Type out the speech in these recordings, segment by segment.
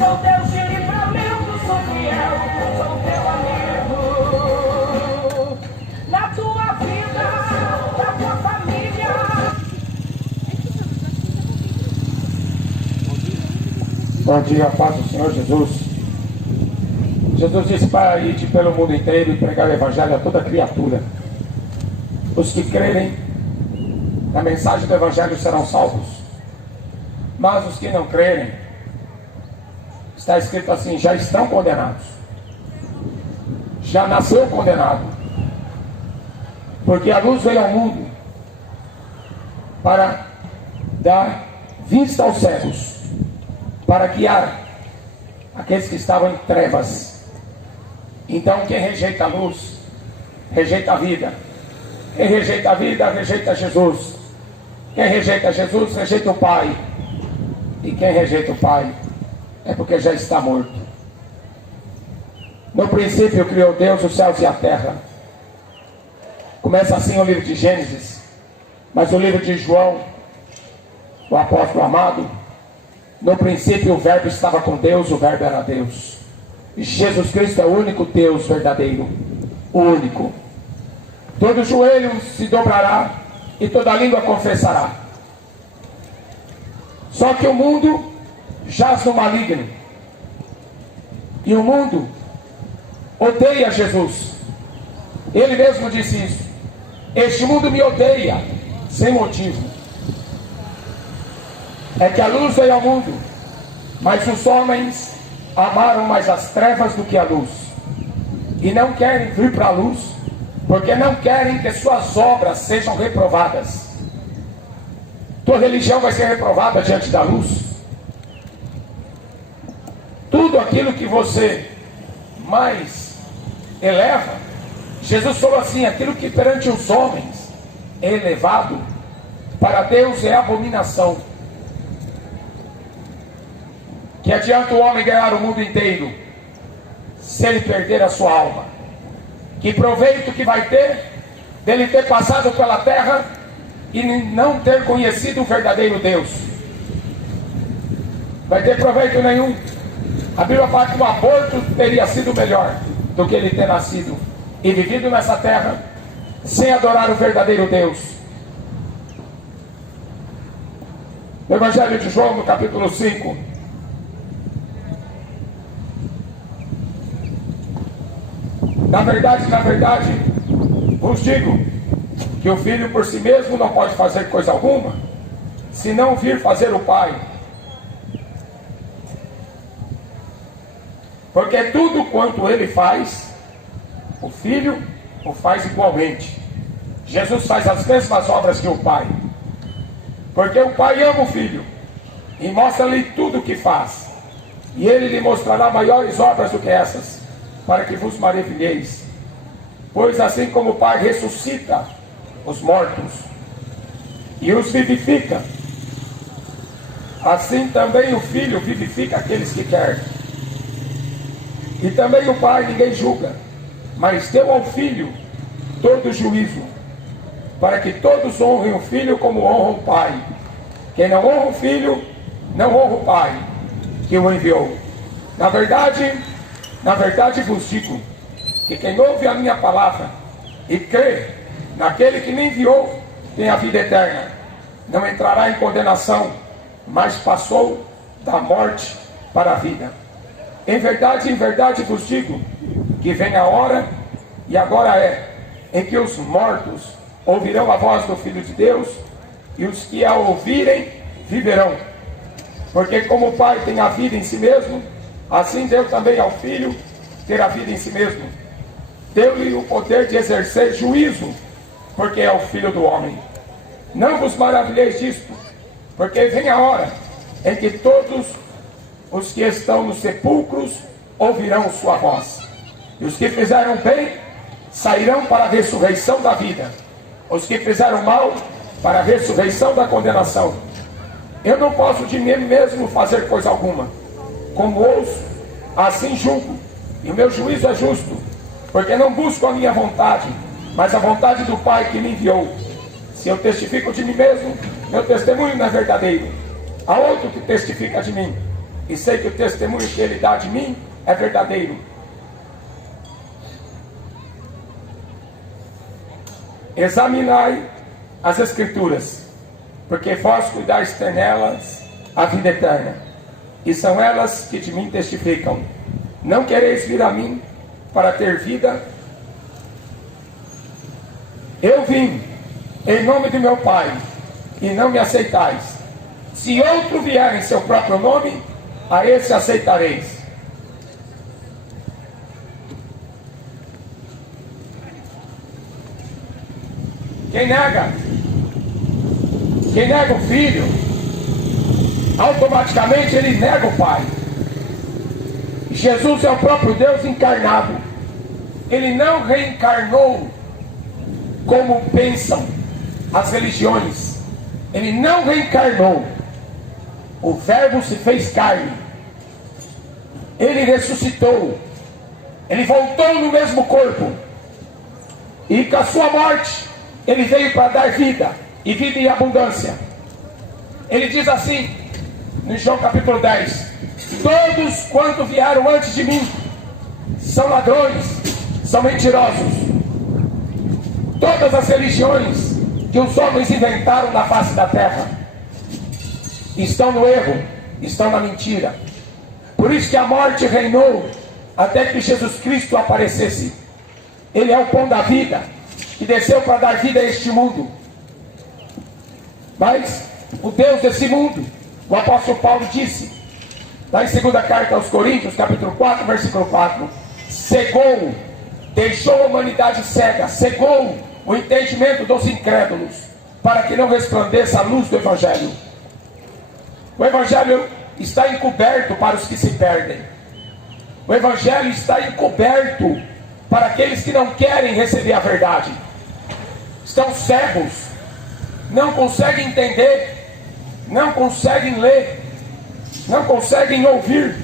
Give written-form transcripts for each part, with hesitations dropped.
Sou Deus de livramento, sou fiel, sou teu amigo. Na tua vida, na tua família. Bom dia, paz do Senhor Jesus. Jesus disse para ir pelo mundo inteiro e pregar o Evangelho a toda criatura. Os que crerem na mensagem do Evangelho serão salvos. Mas os que não crerem, está escrito assim, já estão condenados. Já nasceu condenado. Porque a luz veio ao mundo para dar vista aos cegos, para guiar aqueles que estavam em trevas. Então quem rejeita a luz, rejeita a vida. Quem rejeita a vida, rejeita Jesus. Quem rejeita Jesus, rejeita o Pai. E quem rejeita o Pai, é porque já está morto. No princípio criou Deus os céus e a terra. Começa assim o livro de Gênesis. Mas o livro de João, o apóstolo amado, no princípio o verbo estava com Deus, o verbo era Deus. E Jesus Cristo é o único Deus verdadeiro. O único. Todo joelho se dobrará e toda língua confessará. Só que o mundo jaz no maligno. E o mundo odeia Jesus. Ele mesmo disse isso. Este mundo me odeia sem motivo. É que a luz veio ao mundo, mas os homens amaram mais as trevas do que a luz. E não querem vir para a luz, porque não querem que suas obras sejam reprovadas. Tua religião vai ser reprovada diante da luz. Tudo aquilo que você mais eleva, Jesus falou assim, aquilo que perante os homens é elevado, para Deus é abominação. Que adianta o homem ganhar o mundo inteiro, se ele perder a sua alma? Que proveito que vai ter dele ter passado pela terra e não ter conhecido o verdadeiro Deus? Vai ter proveito nenhum. A Bíblia fala que o aborto teria sido melhor do que ele ter nascido e vivido nessa terra sem adorar o verdadeiro Deus. No Evangelho de João, no capítulo 5, na verdade, vos digo que o filho por si mesmo não pode fazer coisa alguma, se não vir fazer o Pai. Porque tudo quanto ele faz, o filho o faz igualmente. Jesus faz as mesmas obras que o Pai. Porque o Pai ama o filho e mostra-lhe tudo o que faz. E ele lhe mostrará maiores obras do que essas, para que vos maravilheis. Pois assim como o Pai ressuscita os mortos e os vivifica, assim também o Filho vivifica aqueles que quer. E também o Pai ninguém julga, mas deu ao Filho todo o juízo, para que todos honrem o Filho como honram o Pai. Quem não honra o Filho, não honra o Pai que o enviou. Na verdade vos digo, que quem ouve a minha palavra e crê naquele que me enviou, tem a vida eterna. Não entrará em condenação, mas passou da morte para a vida. Em verdade vos digo, que vem a hora, e agora é, em que os mortos ouvirão a voz do Filho de Deus, e os que a ouvirem viverão. Porque como o Pai tem a vida em si mesmo, assim deu também ao Filho ter a vida em si mesmo. Deu-lhe o poder de exercer juízo, porque é o Filho do homem. Não vos maravilheis disto, porque vem a hora em que todos os que estão nos sepulcros ouvirão sua voz. E os que fizeram bem sairão para a ressurreição da vida. Os que fizeram mal para a ressurreição da condenação. Eu não posso de mim mesmo fazer coisa alguma. Como ouço, assim julgo. E o meu juízo é justo, porque não busco a minha vontade, mas a vontade do Pai que me enviou. Se eu testifico de mim mesmo, meu testemunho não é verdadeiro. Há outro que testifica de mim, e sei que o testemunho que ele dá de mim é verdadeiro. Examinai as Escrituras, porque vós cuidais ter nelas a vida eterna, e são elas que de mim testificam. Não quereis vir a mim para ter vida? Eu vim em nome de meu Pai, e não me aceitais. Se outro vier em seu próprio nome, a esse aceitareis. Quem nega o Filho, automaticamente ele nega o Pai. Jesus é o próprio Deus encarnado. Ele não reencarnou como pensam as religiões. Ele não reencarnou. O Verbo se fez carne. Ele ressuscitou. Ele voltou no mesmo corpo. E com a sua morte, ele veio para dar vida, e vida em abundância. Ele diz assim, no João capítulo 10: todos quanto vieram antes de mim são ladrões, são mentirosos. Todas as religiões que os homens inventaram na face da terra estão no erro, estão na mentira. Por isso que a morte reinou até que Jesus Cristo aparecesse. Ele é o pão da vida, que desceu para dar vida a este mundo. Mas o Deus desse mundo, o apóstolo Paulo disse, lá em 2ª carta aos Coríntios, capítulo 4, versículo 4, cegou, deixou a humanidade cega, cegou o entendimento dos incrédulos, para que não resplandeça a luz do Evangelho. O Evangelho está encoberto para os que se perdem. O Evangelho está encoberto para aqueles que não querem receber a verdade. Estão cegos, não conseguem entender, não conseguem ler, não conseguem ouvir.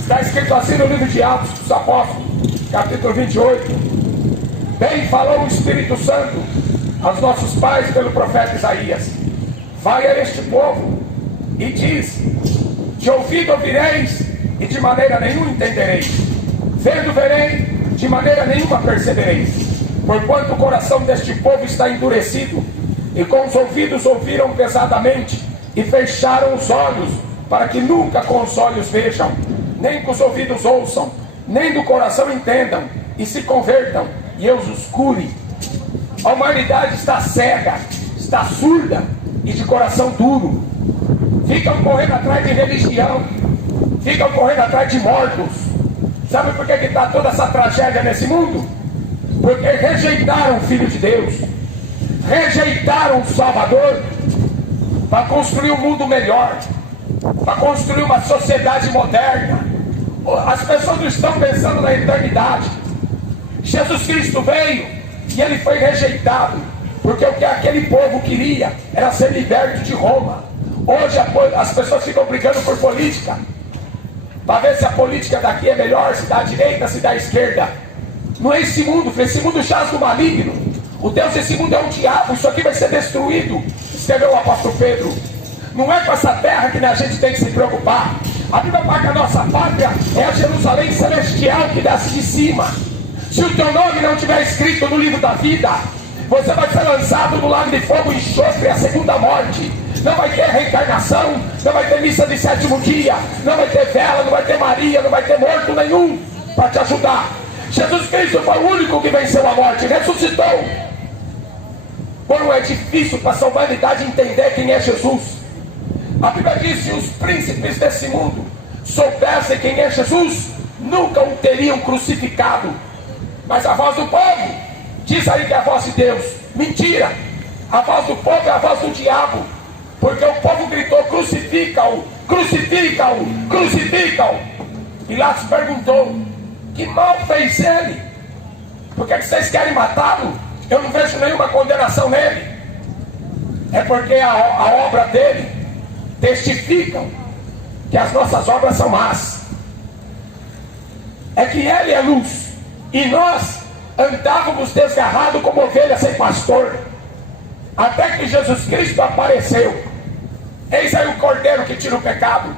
Está escrito assim no livro de Atos dos Apóstolos, capítulo 28. Bem falou o Espírito Santo aos nossos pais pelo profeta Isaías: vai a este povo e diz: de ouvido ouvireis e de maneira nenhuma entendereis, vendo verei, de maneira nenhuma percebereis. Porquanto o coração deste povo está endurecido, e com os ouvidos ouviram pesadamente, e fecharam os olhos, para que nunca com os olhos vejam, nem com os ouvidos ouçam, nem do coração entendam, e se convertam, e eu os cure. A humanidade está cega, está surda, e de coração duro. Ficam correndo atrás de religião, ficam correndo atrás de mortos. Sabe por que está toda essa tragédia nesse mundo? Porque rejeitaram o Filho de Deus, rejeitaram o Salvador, para construir um mundo melhor, para construir uma sociedade moderna. As pessoas não estão pensando na eternidade. Jesus Cristo veio e ele foi rejeitado, porque o que aquele povo queria era ser liberto de Roma. Hoje as pessoas ficam brigando por política, para ver se a política daqui é melhor, se da direita, se da esquerda. Não é esse mundo jaz do maligno. O Deus desse mundo é o diabo. Isso aqui vai ser destruído, escreveu o apóstolo Pedro. Não é com essa terra que a gente tem que se preocupar. A Bíblia fala que a nossa pátria é a Jerusalém celestial que desce de cima. Se o teu nome não estiver escrito no livro da vida, você vai ser lançado no lago de fogo e enxofre, a segunda morte. Não vai ter reencarnação, não vai ter missa de 7º dia, não vai ter vela, não vai ter Maria, não vai ter morto nenhum para te ajudar. Jesus Cristo foi o único que venceu a morte, ressuscitou. Como é difícil para essa humanidade entender quem é Jesus. A Bíblia diz: se os príncipes desse mundo soubessem quem é Jesus, nunca o teriam crucificado. Mas a voz do povo diz aí que é a voz de Deus. Mentira! A voz do povo é a voz do diabo, porque o povo gritou: crucifica-o, crucifica-o, crucifica-o. Pilatos perguntou: que mal fez ele? Por que vocês querem matá-lo? Eu não vejo nenhuma condenação nele. É porque a obra dele testificam que as nossas obras são más. É que ele é luz, e nós andávamos desgarrados como ovelhas sem pastor, até que Jesus Cristo apareceu. Eis aí o cordeiro que tira o pecado.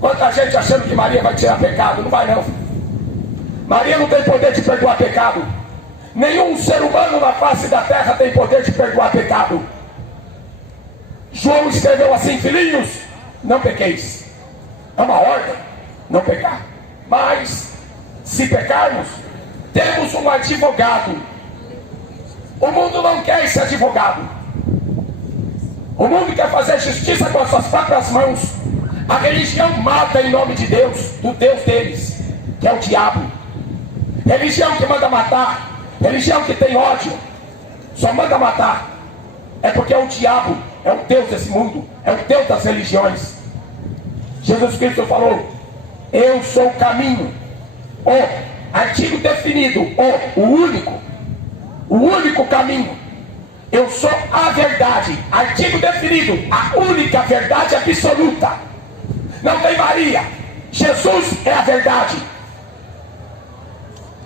Quanta gente achando que Maria vai tirar pecado. Não vai não. Maria não tem poder de perdoar pecado. Nenhum ser humano na face da terra tem poder de perdoar pecado. João escreveu assim: filhinhos, não pequeis. É uma ordem, não pecar. Mas, se pecarmos, temos um advogado. O mundo não quer esse advogado. O mundo quer fazer justiça com as suas próprias mãos. A religião mata em nome de Deus, do Deus deles, que é o diabo. Religião que manda matar, religião que tem ódio, só manda matar. É porque é o diabo, é o Deus desse mundo, é o Deus das religiões. Jesus Cristo falou: eu sou o caminho, o artigo definido, o único caminho. Eu sou a verdade, artigo definido, a única verdade absoluta. Não tem Maria. Jesus é a verdade.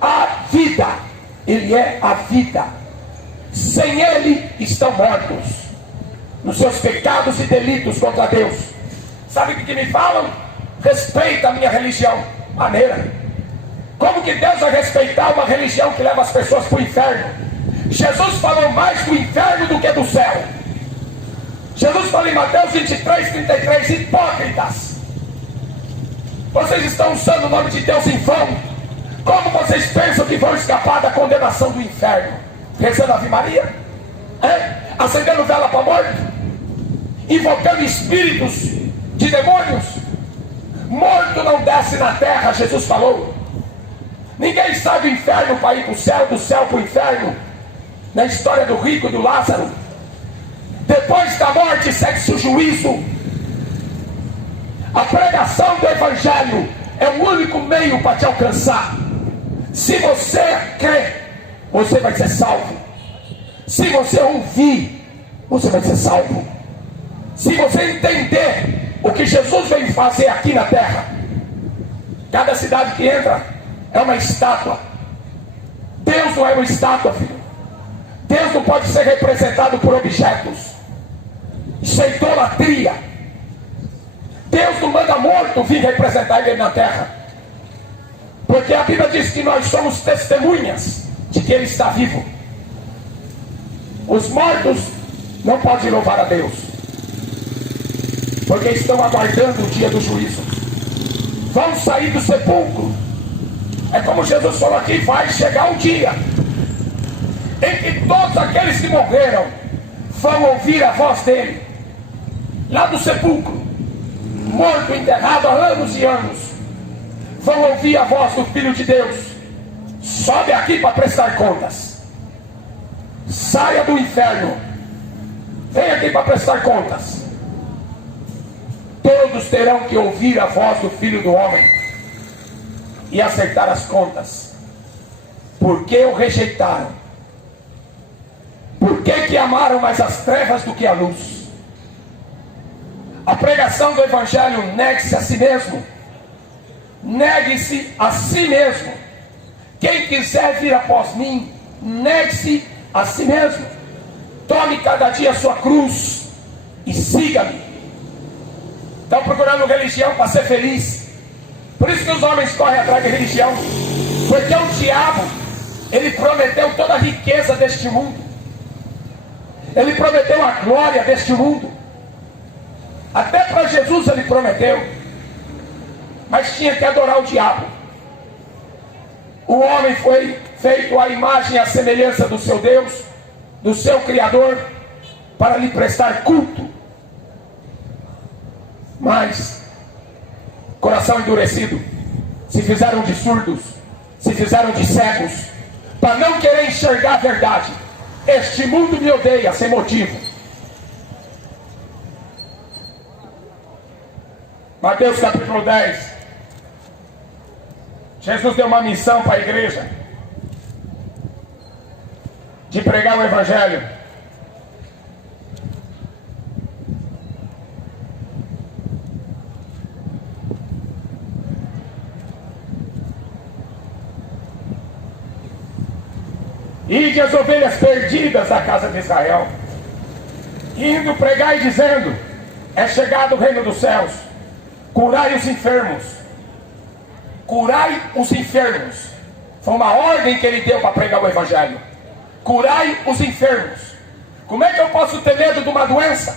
A vida, Ele é a vida. Sem Ele estão mortos nos seus pecados e delitos contra Deus. Sabe o que me falam? Respeita a minha religião. Maneira. Como que Deus vai respeitar uma religião que leva as pessoas para o inferno? Jesus falou mais do inferno do que do céu. Jesus falou em Mateus 23:33: hipócritas, vocês estão usando o nome de Deus em vão. Como vocês pensam que vão escapar da condenação do inferno? Rezando Ave Maria? Acendendo vela para a morte? Invocando espíritos de demônios? Morto não desce na terra, Jesus falou. Ninguém sai do inferno para ir para o céu, do céu para o inferno. Na história do rico e do Lázaro, depois da morte segue-se o juízo. A pregação do Evangelho é o único meio para te alcançar. Se você crer, você vai ser salvo. Se você ouvir, você vai ser salvo. Se você entender o que Jesus veio fazer aqui na terra. Cada cidade que entra é uma estátua. Deus não é uma estátua, filho. Deus não pode ser representado por objetos. Isso é idolatria. Deus não manda morto vir representar Ele na terra. Porque a Bíblia diz que nós somos testemunhas de que Ele está vivo. Os mortos não podem louvar a Deus, porque estão aguardando o dia do juízo. Vão sair do sepulcro. É como Jesus falou aqui: vai chegar um dia em que todos aqueles que morreram vão ouvir a voz dele, lá do sepulcro, morto, enterrado há anos e anos. Vão ouvir a voz do Filho de Deus: sobe aqui para prestar contas. Saia do inferno, vem aqui para prestar contas. Todos terão que ouvir a voz do Filho do Homem e acertar as contas. Por que o rejeitaram? Por que amaram mais as trevas do que a luz? A pregação do Evangelho: negue-se a si mesmo. Negue-se a si mesmo. Quem quiser vir após mim, negue-se a si mesmo. Tome cada dia a sua cruz e siga-me. Estão procurando religião para ser feliz. Por isso que os homens correm atrás de religião. Porque o diabo, ele prometeu toda a riqueza deste mundo. Ele prometeu a glória deste mundo. Até para Jesus ele prometeu. Mas tinha que adorar o diabo. O homem foi feito à imagem e à semelhança do seu Deus, do seu Criador, para lhe prestar culto. Mas, coração endurecido, se fizeram de surdos, se fizeram de cegos, para não querer enxergar a verdade. Este mundo me odeia sem motivo. Mateus capítulo 10. Jesus deu uma missão para a igreja de pregar o Evangelho. Ide as ovelhas perdidas da casa de Israel. indo pregar e dizendo: é chegado o reino dos céus, curai os enfermos. Curai os enfermos. Foi uma ordem que ele deu para pregar o evangelho. Curai os enfermos. Como é que eu posso ter medo de uma doença,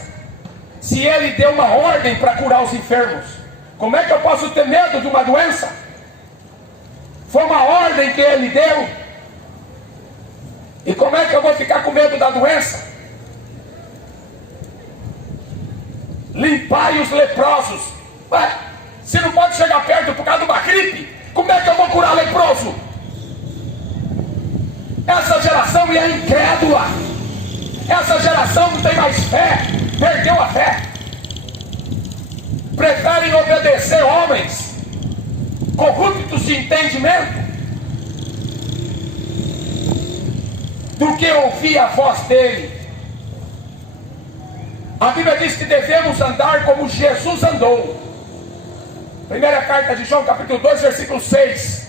se ele deu uma ordem para curar os enfermos? Como é que eu posso ter medo de uma doença? Foi uma ordem que ele deu. E como é que eu vou ficar com medo da doença? Limpai os leprosos. Ué, se não pode chegar perto por causa de uma gripe, como é que eu vou curar leproso? Essa geração é incrédula. Essa geração não tem mais fé, perdeu a fé. Preferem obedecer homens corruptos de entendimento do que ouvir a voz dele. A Bíblia diz que devemos andar como Jesus andou. Primeira carta de João, capítulo 2, versículo 6.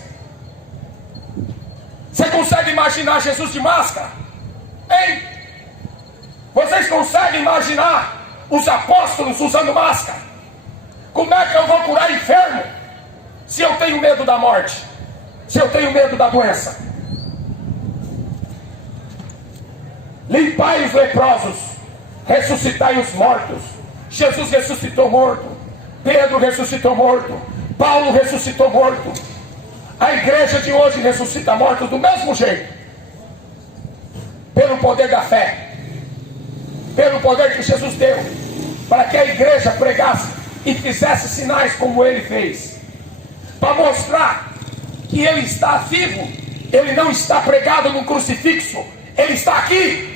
Você consegue imaginar Jesus de máscara? Hein? Vocês conseguem imaginar os apóstolos usando máscara? Como é que eu vou curar enfermo se eu tenho medo da morte? Se eu tenho medo da doença? Limpai os leprosos, ressuscitai os mortos. Jesus ressuscitou morto, Pedro ressuscitou morto, Paulo ressuscitou morto. A igreja de hoje ressuscita mortos do mesmo jeito, pelo poder da fé, pelo poder que Jesus deu, para que a igreja pregasse e fizesse sinais como ele fez, para mostrar que ele está vivo. Ele não está pregado num crucifixo, ele está aqui.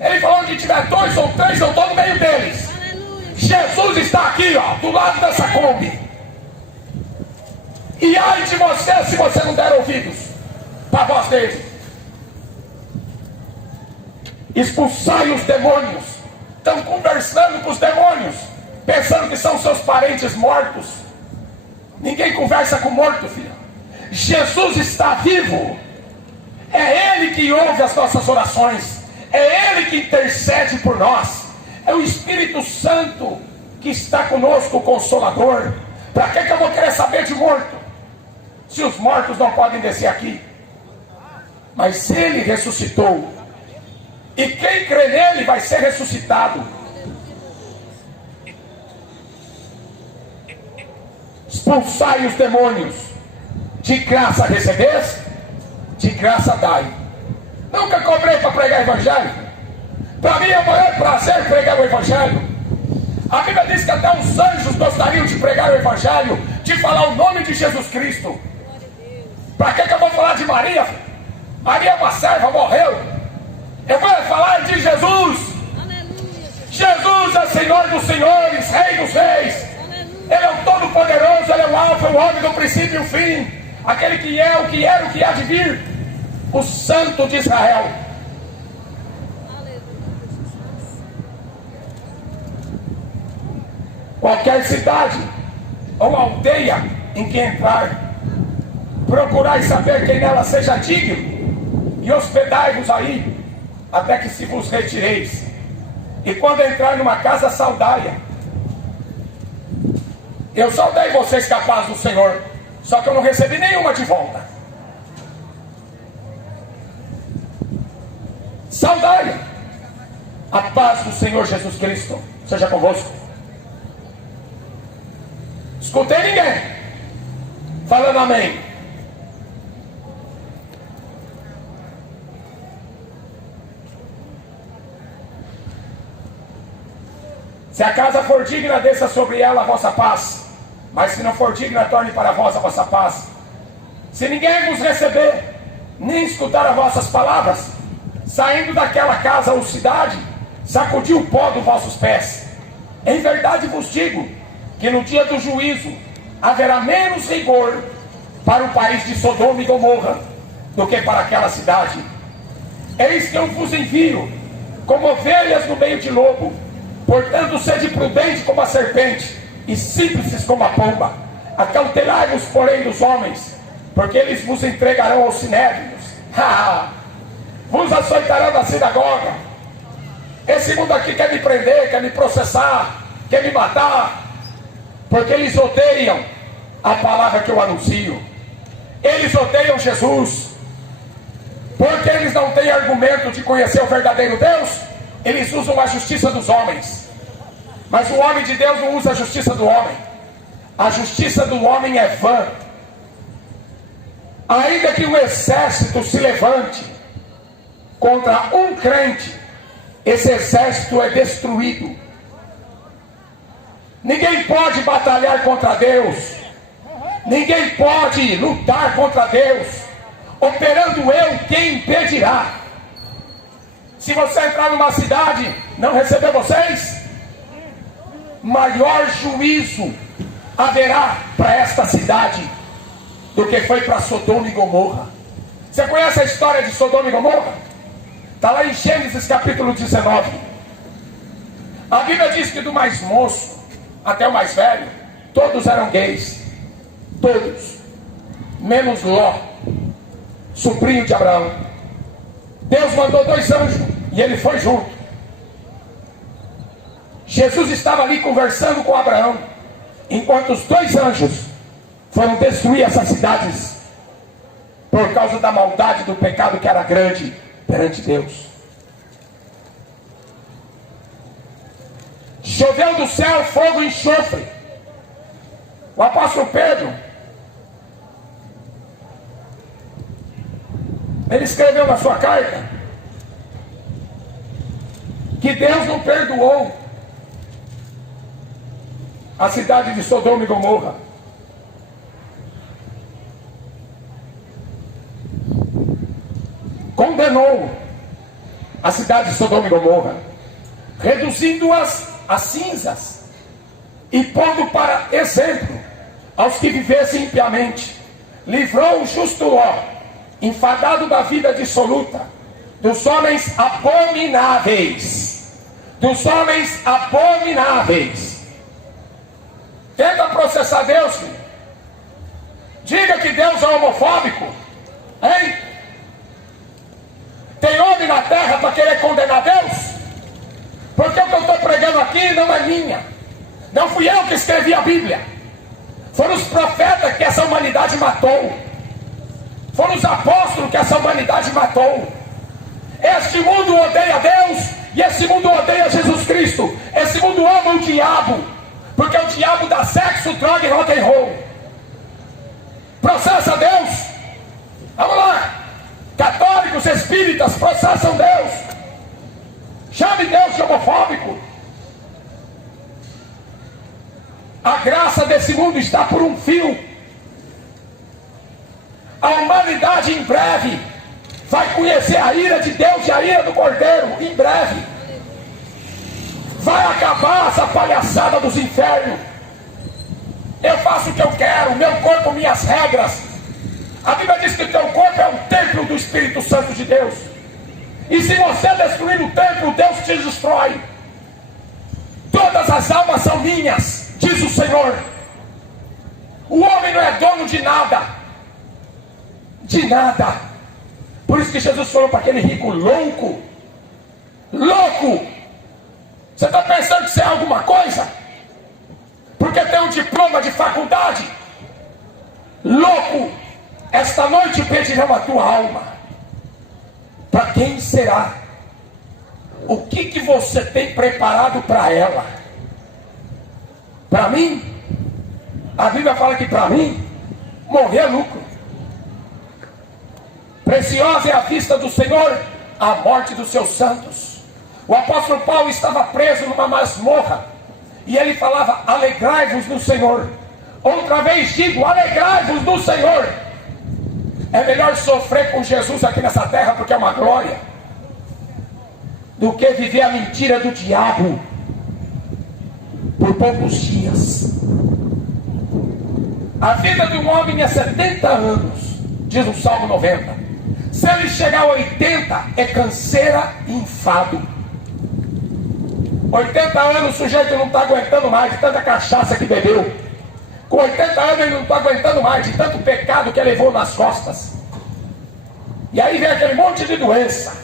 Ele falou: onde tiver 2 ou 3, eu estou no meio deles. Jesus está aqui, ó, do lado dessa Kombi. E ai de você se você não der ouvidos para a voz dele. Expulsai os demônios. Estão conversando com os demônios, pensando que são seus parentes mortos. Ninguém conversa com morto, filho. Jesus está vivo. É ele que ouve as nossas orações. É ele que intercede por nós. É o Espírito Santo que está conosco, o Consolador. Para que eu vou querer saber de morto, se os mortos não podem descer aqui? Mas ele ressuscitou, e quem crê nele vai ser ressuscitado. Expulsai os demônios. De graça recebeste, de graça dai. Nunca cobrei para pregar o evangelho. Para mim é o maior prazer pregar o evangelho. A Bíblia diz que até os anjos gostariam de pregar o evangelho, de falar o nome de Jesus Cristo. Para que eu vou falar de Maria? Maria é uma serva, morreu. Eu vou falar de Jesus. Jesus é Senhor dos senhores, Rei dos reis. Ele é o Todo-Poderoso, ele é o Alfa, o Ômega, o princípio e o fim. Aquele que é, o que era, o que há de vir. O Santo de Israel. Qualquer cidade ou aldeia em que entrar, procurai saber quem nela seja digno, e hospedai-vos aí, até que se vos retireis. E quando entrar numa casa, saudai-a. Eu saudei vocês com a paz do Senhor, só que eu não recebi nenhuma de volta. Saudai-a. A paz do Senhor Jesus Cristo seja convosco. Escutei ninguém falando amém. Se a casa for digna, desça sobre ela a vossa paz. Mas se não for digna, torne para vós a vossa paz. Se ninguém vos receber, nem escutar as vossas palavras, saindo daquela casa ou cidade, sacudiu o pó dos vossos pés. Em verdade vos digo, que no dia do juízo haverá menos rigor para o país de Sodoma e Gomorra do que para aquela cidade. Eis que eu vos envio como ovelhas no meio de lobo. Portanto, sede prudente como a serpente e simples como a pomba. Acautelai-vos, porém, dos homens, porque eles vos entregarão aos sinédrios, vos açoitarão na sinagoga, Esse mundo aqui quer me prender, quer me processar, quer me matar, porque eles odeiam a palavra que eu anuncio. Eles odeiam Jesus, porque eles não têm argumento de conhecer o verdadeiro Deus. Eles usam a justiça dos homens, mas o homem de Deus não usa a justiça do homem. A justiça do homem é vã. Ainda que um exército se levante contra um crente, esse exército é destruído. Ninguém pode batalhar contra Deus, ninguém pode lutar contra Deus. Operando eu, quem impedirá? Se você entrar numa cidade, não receber vocês, maior juízo haverá para esta cidade do que foi para Sodoma e Gomorra. Você conhece a história de Sodoma e Gomorra? Está lá em Gênesis capítulo 19. A Bíblia diz que do mais moço até o mais velho, todos eram gays. Todos, menos Ló, sobrinho de Abraão. Deus mandou 2 anjos e ele foi junto. Jesus estava ali conversando com Abraão, enquanto os 2 anjos foram destruir essas cidades, por causa da maldade do pecado que era grande perante Deus. Choveu do céu fogo e enxofre. O apóstolo Pedro, ele escreveu na sua carta que Deus não perdoou a cidade de Sodoma e Gomorra. Condenou a cidade de Sodoma e Gomorra, reduzindo-as a cinzas e pondo para exemplo aos que vivessem impiamente. Livrou o justo Ló, enfadado da vida dissoluta, dos homens abomináveis. Dos homens abomináveis. Tenta processar Deus, filho. Diga que Deus é homofóbico, hein? Tem homem na terra para querer condenar Deus? Porque o que eu estou pregando aqui não é minha. Não fui eu que escrevi a Bíblia. Foram os profetas que essa humanidade matou. Foram os apóstolos que essa humanidade matou. Este mundo odeia Deus e esse mundo odeia Jesus Cristo. Esse mundo ama o diabo, porque o diabo dá sexo, droga e rock and roll. Processa Deus. Vamos lá. Católicos, espíritas, processam Deus. Chame Deus de homofóbico. A graça desse mundo está por um fio. A humanidade em breve vai conhecer a ira de Deus e a ira do Cordeiro. Em breve vai acabar essa palhaçada dos infernos. Eu faço o que eu quero, meu corpo, minhas regras. A Bíblia diz que o teu corpo é o templo do Espírito Santo de Deus. E se você destruir o templo, Deus te destrói. Todas as almas são minhas, diz o Senhor. O homem não é dono de nada. De nada. Por isso que Jesus falou para aquele rico: louco. Louco. Você está pensando que você é alguma coisa? Porque tem um diploma de faculdade? Louco. Esta noite pedirão a tua alma. Para quem será? O que você tem preparado para ela? Para mim? A Bíblia fala que para mim morrer é lucro. Preciosa é a vista do Senhor a morte dos seus santos. O apóstolo Paulo estava preso numa masmorra e ele falava: alegrai-vos no Senhor. Outra vez digo: alegrai-vos no Senhor. É melhor sofrer com Jesus aqui nessa terra, porque é uma glória, do que viver a mentira do diabo por poucos dias. A vida de um homem é 70 anos, diz o Salmo 90. Se ele chegar a 80, é canseira e enfado. 80 anos o sujeito não está aguentando mais de tanta cachaça que bebeu. Com 80 anos ele não está aguentando mais de tanto pecado que levou nas costas. E aí vem aquele monte de doença.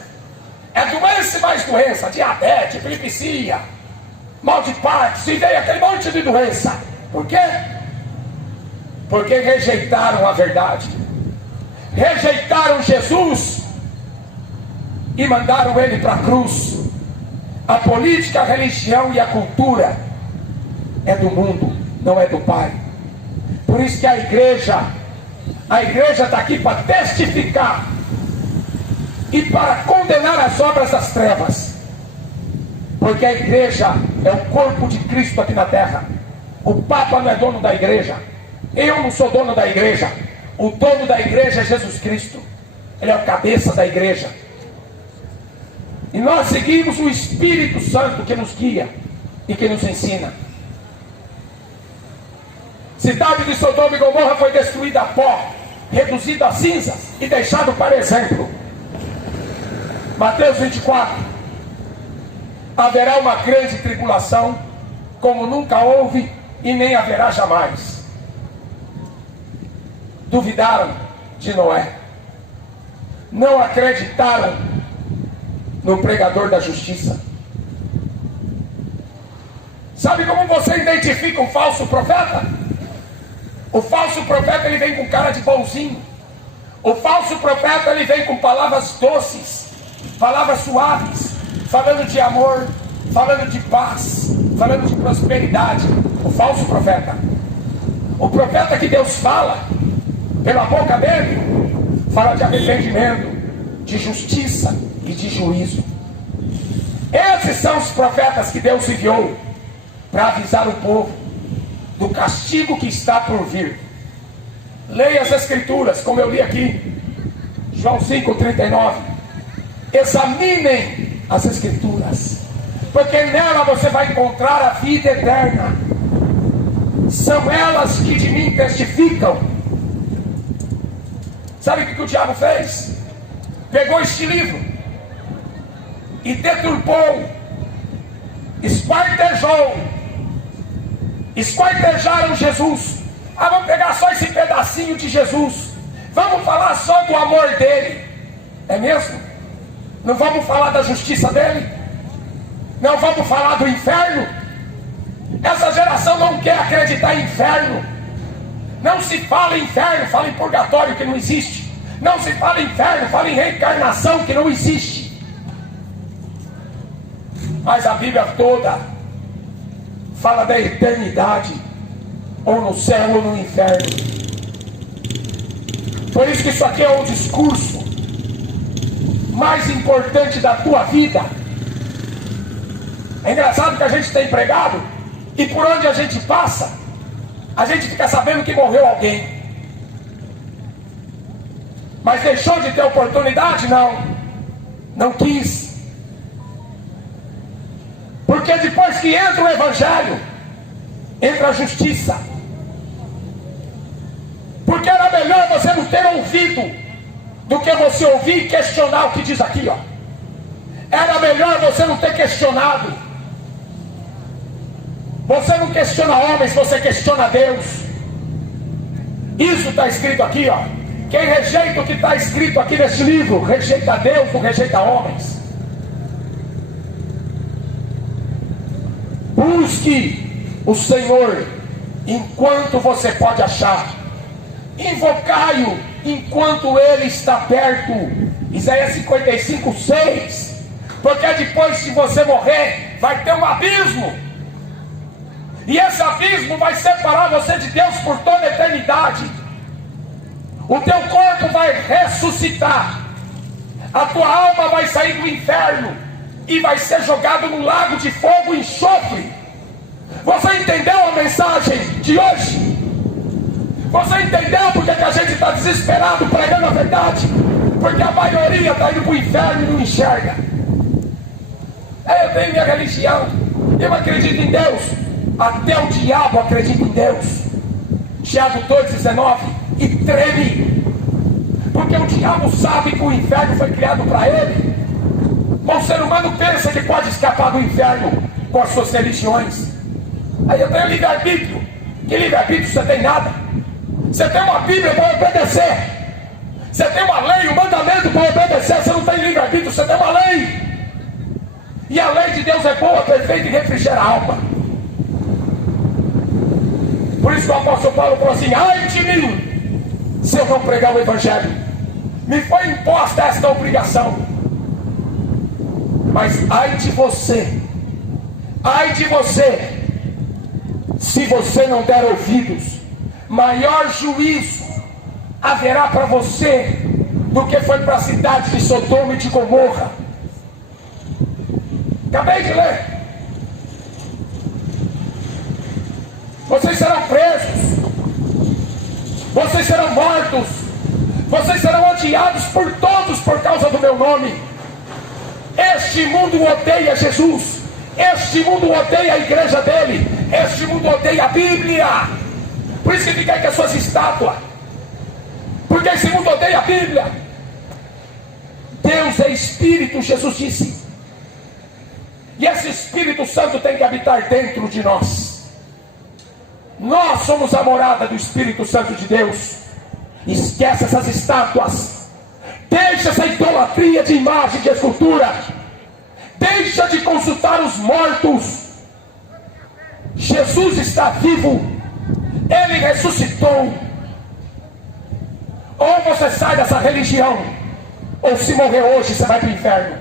É doença e mais doença, diabetes, epilepsia, mal de Parkinson, e veio aquele monte de doença. Por quê? Porque rejeitaram a verdade, rejeitaram Jesus e mandaram ele para a cruz. A política, a religião e a cultura é do mundo, não é do Pai. Por isso que a igreja está aqui para testificar e para condenar as obras das trevas, porque a igreja é o corpo de Cristo aqui na terra. O Papa não é dono da igreja, eu não sou dono da igreja. O dono da igreja é Jesus Cristo, ele é o cabeça da igreja, e nós seguimos o Espírito Santo que nos guia e que nos ensina. Cidade de Sodoma e Gomorra foi destruída a pó, reduzida a cinzas e deixado para exemplo. Mateus 24. Haverá uma grande tribulação, como nunca houve e nem haverá jamais. Duvidaram de Noé, não acreditaram no pregador da justiça. Sabe como você identifica um falso profeta? O falso profeta, ele vem com cara de bonzinho. O falso profeta, ele vem com palavras doces, palavras suaves, falando de amor, falando de paz, falando de prosperidade. O falso profeta. O profeta que Deus fala pela boca dele, fala de arrependimento, de justiça e de juízo. Esses são os profetas que Deus enviou para avisar o povo do castigo que está por vir. Leia as Escrituras, como eu li aqui, João 5,39. Examinem as Escrituras, porque nela você vai encontrar a vida eterna. São elas que de mim testificam. Sabe o que o diabo fez? Pegou este livro e deturpou, esquartejaram Jesus. Vamos pegar só esse pedacinho de Jesus, vamos falar só do amor dele. É mesmo? Não vamos falar da justiça dele? Não vamos falar do inferno? Essa geração não quer acreditar em inferno. Não se fala em inferno, fala em purgatório, que não existe. Não se fala em inferno, fala em reencarnação, que não existe. Mas a Bíblia toda fala da eternidade, ou no céu ou no inferno. Por isso que isso aqui é o discurso mais importante da tua vida. É engraçado que a gente tem pregado, e por onde a gente passa, a gente fica sabendo que morreu alguém. Mas deixou de ter oportunidade? Não quis. Porque depois que entra o Evangelho, entra a justiça. Porque era melhor você não ter ouvido do que você ouvir e questionar o que diz aqui, ó. Era melhor você não ter questionado. Você não questiona homens, você questiona Deus. Isso está escrito aqui, ó. Quem rejeita o que está escrito aqui nesse livro, rejeita Deus, não rejeita homens. Busque o Senhor enquanto você pode achar. Invocai-o enquanto Ele está perto. Isaías 55:6. Porque depois, se você morrer, vai ter um abismo. E esse abismo vai separar você de Deus por toda a eternidade. O teu corpo vai ressuscitar. A tua alma vai sair do inferno e vai ser jogado no lago de fogo e enxofre. Você entendeu a mensagem de hoje? Você entendeu porque que a gente está desesperado pregando a verdade? Porque a maioria está indo para o inferno e não enxerga. Eu tenho minha religião, eu acredito em Deus. Até o diabo acredita em Deus. Tiago 2,19. E treme, porque o diabo sabe que o inferno foi criado para ele. O ser humano pensa que pode escapar do inferno com as suas religiões. Aí eu tenho livre-arbítrio. Que livre-arbítrio você tem? Nada. Você tem uma Bíblia para obedecer, você tem uma lei, um mandamento para obedecer. Você não tem livre-arbítrio, você tem uma lei. E a lei de Deus é boa, perfeita e refrigera a alma. Por isso que o apóstolo Paulo falou assim: ai de mim, se eu não pregar o evangelho. Me foi imposta esta obrigação. Mas ai de você, se você não der ouvidos. Maior juízo haverá para você do que foi para a cidade de Sodoma e de Gomorra. Acabei de ler. Vocês serão presos, vocês serão mortos, vocês serão odiados por todos por causa do meu nome. Este mundo odeia Jesus, este mundo odeia a igreja dele, este mundo odeia a Bíblia. Por isso que ele quer que as suas estátuas, porque esse mundo odeia a Bíblia. Deus é Espírito, Jesus disse, e esse Espírito Santo tem que habitar dentro de nós. Nós somos a morada do Espírito Santo de Deus. Esquece essas estátuas, deixa essa idolatria de imagem, de escultura, deixa de consultar os mortos. Jesus está vivo, Ele ressuscitou. Ou você sai dessa religião, ou se morrer hoje você vai para o inferno.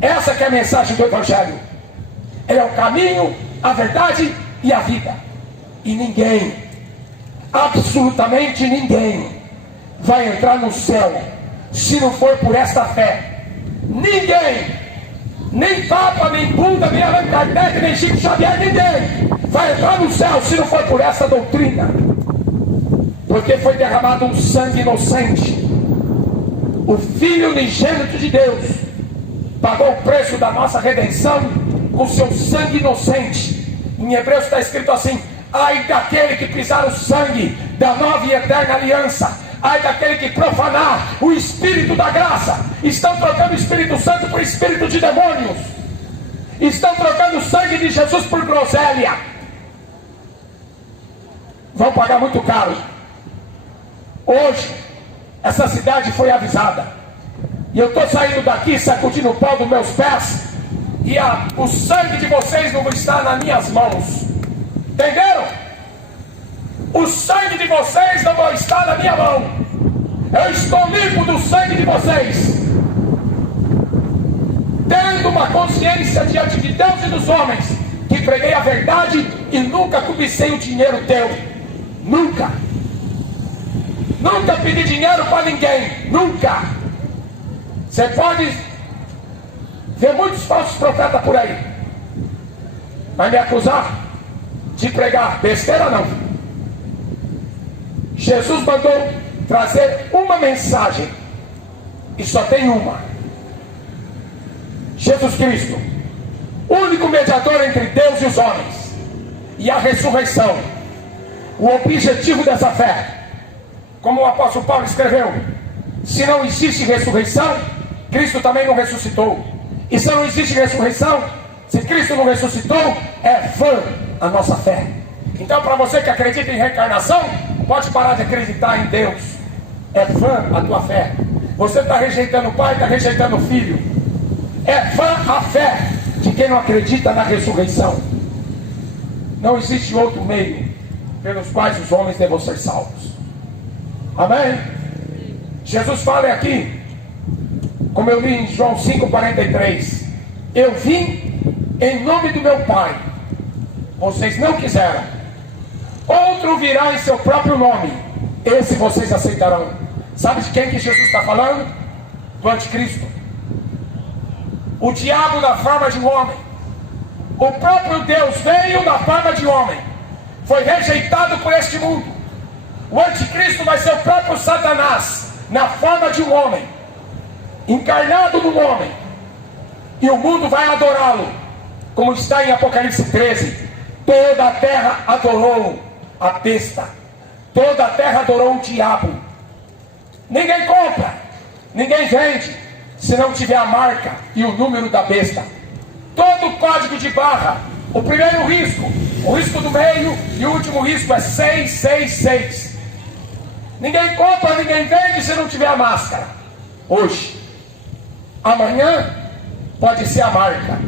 Essa que é a mensagem do Evangelho. Ele é o caminho, a verdade e a vida. E ninguém, absolutamente ninguém, vai entrar no céu se não for por esta fé. Ninguém, nem Papa, nem Buda, nem Allan Kardec, nem Chico Xavier, ninguém vai entrar no céu se não for por esta doutrina. Porque foi derramado um sangue inocente. O Filho unigênito de Deus pagou o preço da nossa redenção com seu sangue inocente. Em Hebreus está escrito assim: ai daquele que pisar o sangue da nova e eterna aliança, ai daquele que profanar o Espírito da graça. Estão trocando o Espírito Santo por espírito de demônios, estão trocando o sangue de Jesus por groselha. Vão pagar muito caro. Hoje essa cidade foi avisada, e eu estou saindo daqui sacudindo o pó dos meus pés, e o sangue de vocês não está nas minhas mãos. Entenderam? O sangue de vocês não vai estar na minha mão. Eu estou limpo do sangue de vocês, tendo uma consciência diante de Deus e dos homens, que preguei a verdade e nunca cobicei o dinheiro teu. Nunca pedi dinheiro para ninguém. Nunca. Você pode ver muitos falsos profetas por aí, vai me acusar de pregar besteira? Não. Jesus mandou trazer uma mensagem, e só tem uma: Jesus Cristo, único mediador entre Deus e os homens, e a ressurreição. O objetivo dessa fé, como o apóstolo Paulo escreveu: se não existe ressurreição, Cristo também não ressuscitou. E se não existe ressurreição, se Cristo não ressuscitou, é vã a nossa fé. Então, para você que acredita em reencarnação, pode parar de acreditar em Deus. É vã a tua fé. Você está rejeitando o Pai, está rejeitando o Filho. É vã a fé de quem não acredita na ressurreição. Não existe outro meio pelos quais os homens devem ser salvos. Amém? Jesus fala aqui, como eu li em João 5,43: eu vim em nome do meu Pai, vocês não quiseram. Outro virá em seu próprio nome, esse vocês aceitarão. Sabe de quem que Jesus está falando? Do anticristo. O diabo na forma de um homem. O próprio Deus veio na forma de homem, foi rejeitado por este mundo. O anticristo vai ser o próprio Satanás na forma de um homem, encarnado no homem, e o mundo vai adorá-lo, como está em Apocalipse 13. Toda a terra adorou a besta, toda a terra adorou o diabo. Ninguém compra, ninguém vende, se não tiver a marca e o número da besta. Todo o código de barra, o primeiro risco, o risco do meio, e o último risco é 666. Ninguém compra, ninguém vende se não tiver a máscara. Hoje, amanhã, pode ser a marca.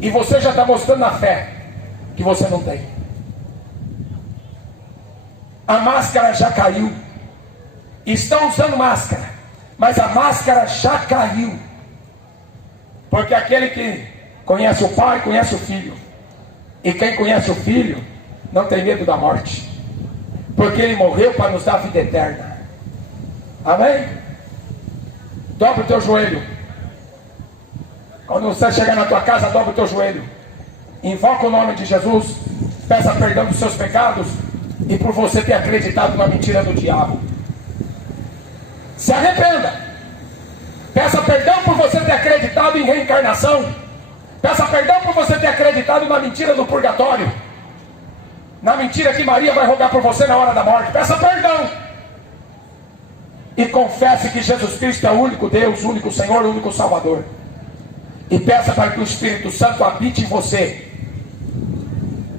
E você já está mostrando na fé que você não tem. A máscara já caiu. Estão usando máscara, mas a máscara já caiu. Porque aquele que conhece o Pai, conhece o Filho. E quem conhece o Filho, não tem medo da morte. Porque Ele morreu para nos dar vida eterna. Amém? Dobra o teu joelho. Quando você chegar na tua casa, dobra o teu joelho. Invoca o nome de Jesus. Peça perdão dos seus pecados. E por você ter acreditado na mentira do diabo. Se arrependa. Peça perdão por você ter acreditado em reencarnação. Peça perdão por você ter acreditado na mentira do purgatório. Na mentira que Maria vai rogar por você na hora da morte. Peça perdão. E confesse que Jesus Cristo é o único Deus, o único Senhor, o único Salvador. E peça para que o Espírito Santo habite em você.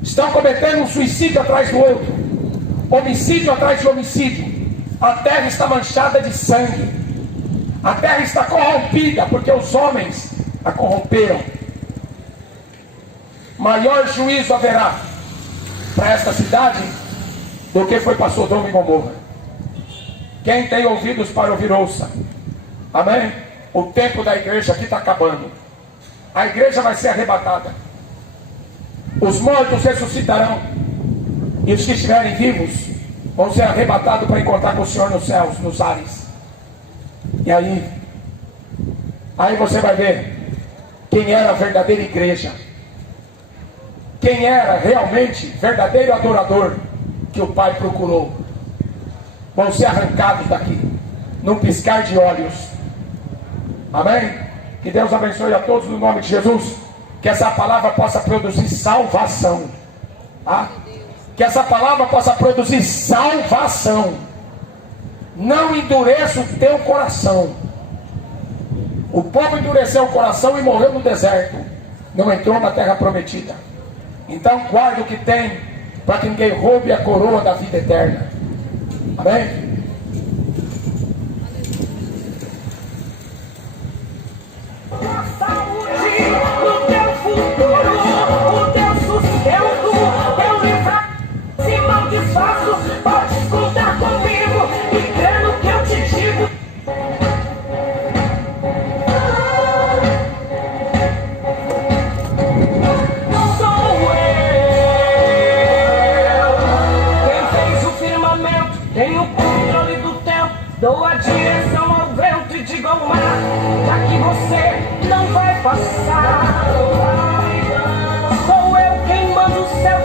Estão cometendo um suicídio atrás do outro. Homicídio atrás de homicídio. A terra está manchada de sangue. A terra está corrompida porque os homens a corromperam. Maior juízo haverá para esta cidade do que foi para Sodoma e Gomorra. Quem tem ouvidos para ouvir, ouça. Amém? O tempo da igreja aqui está acabando. A igreja vai ser arrebatada. Os mortos ressuscitarão. E os que estiverem vivos vão ser arrebatados para encontrar com o Senhor nos céus, nos ares. E aí você vai ver quem era a verdadeira igreja. Quem era realmente verdadeiro adorador que o Pai procurou. Vão ser arrancados daqui num piscar de olhos. Amém? Que Deus abençoe a todos no nome de Jesus. Que essa palavra possa produzir salvação. Tá? Que essa palavra possa produzir salvação. Não endureça o teu coração. O povo endureceu o coração e morreu no deserto. Não entrou na terra prometida. Então guarda o que tem, para que ninguém roube a coroa da vida eterna. Amém? Saúde no teu futuro, o teu sustento, teu livro, se não desfaço, pode contar comigo e crer no que eu te digo. Sou eu, quem fez o firmamento, tem o controle do tempo, dou a direção ao vento e digo ao mar, daqui você não vai passar. Sou eu quem manda o céu